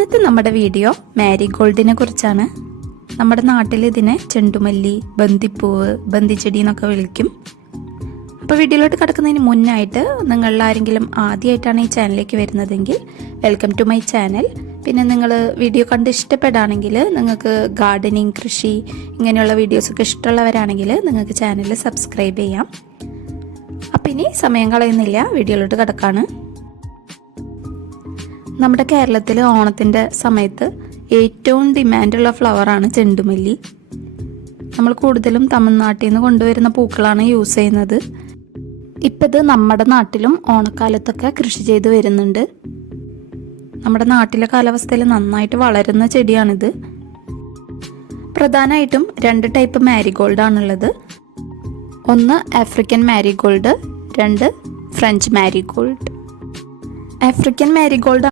ഇന്നത്തെ നമ്മുടെ വീഡിയോ മാരിഗോൾഡിനെ കുറിച്ചാണ്. നമ്മുടെ നാട്ടിൽ ഇതിനെ ചെണ്ടുമല്ലി ബന്ദിപ്പൂവ് ബന്ദിച്ചെടി എന്നൊക്കെ വിളിക്കും. അപ്പോൾ വീഡിയോയിലോട്ട് കിടക്കുന്നതിന് മുന്നായിട്ട് നിങ്ങളിൽ ആരെങ്കിലും ആദ്യമായിട്ടാണ് ഈ ചാനലിലേക്ക് വരുന്നതെങ്കിൽ വെൽക്കം ടു മൈ ചാനൽ പിന്നെ നിങ്ങൾ വീഡിയോ കണ്ട് ഇഷ്ടപ്പെടുകയാണെങ്കിൽ നിങ്ങൾക്ക് ഗാർഡനിങ് കൃഷി ഇങ്ങനെയുള്ള വീഡിയോസൊക്കെ ഇഷ്ടമുള്ളവരാണെങ്കിൽ നിങ്ങൾക്ക് ചാനൽ സബ്സ്ക്രൈബ് ചെയ്യാം. അപ്പം ഇനി സമയം കളയുന്നില്ല വീഡിയോയിലോട്ട് കിടക്കാണ്. നമ്മുടെ കേരളത്തിൽ ഓണത്തിന്റെ സമയത്ത് ഏറ്റവും ഡിമാൻഡുള്ള ഫ്ലവറാണ് ചെണ്ടുമല്ലി. നമ്മൾ കൂടുതലും തമിഴ്നാട്ടിൽ നിന്ന് കൊണ്ടുവരുന്ന പൂക്കളാണ് യൂസ് ചെയ്യുന്നത്. ഇപ്പം ഇത് നമ്മുടെ നാട്ടിലും ഓണക്കാലത്തൊക്കെ കൃഷി ചെയ്ത് വരുന്നുണ്ട്. നമ്മുടെ നാട്ടിലെ കാലാവസ്ഥയിൽ നന്നായിട്ട് വളരുന്ന ചെടിയാണിത്. പ്രധാനമായിട്ടും രണ്ട് ടൈപ്പ് മാരിഗോൾഡ് ആണുള്ളത്. ഒന്ന് ആഫ്രിക്കൻ മാരിഗോൾഡ് രണ്ട് ഫ്രഞ്ച് മാരിഗോൾഡ് ആഫ്രിക്കൻ മാരിഗോൾഡ്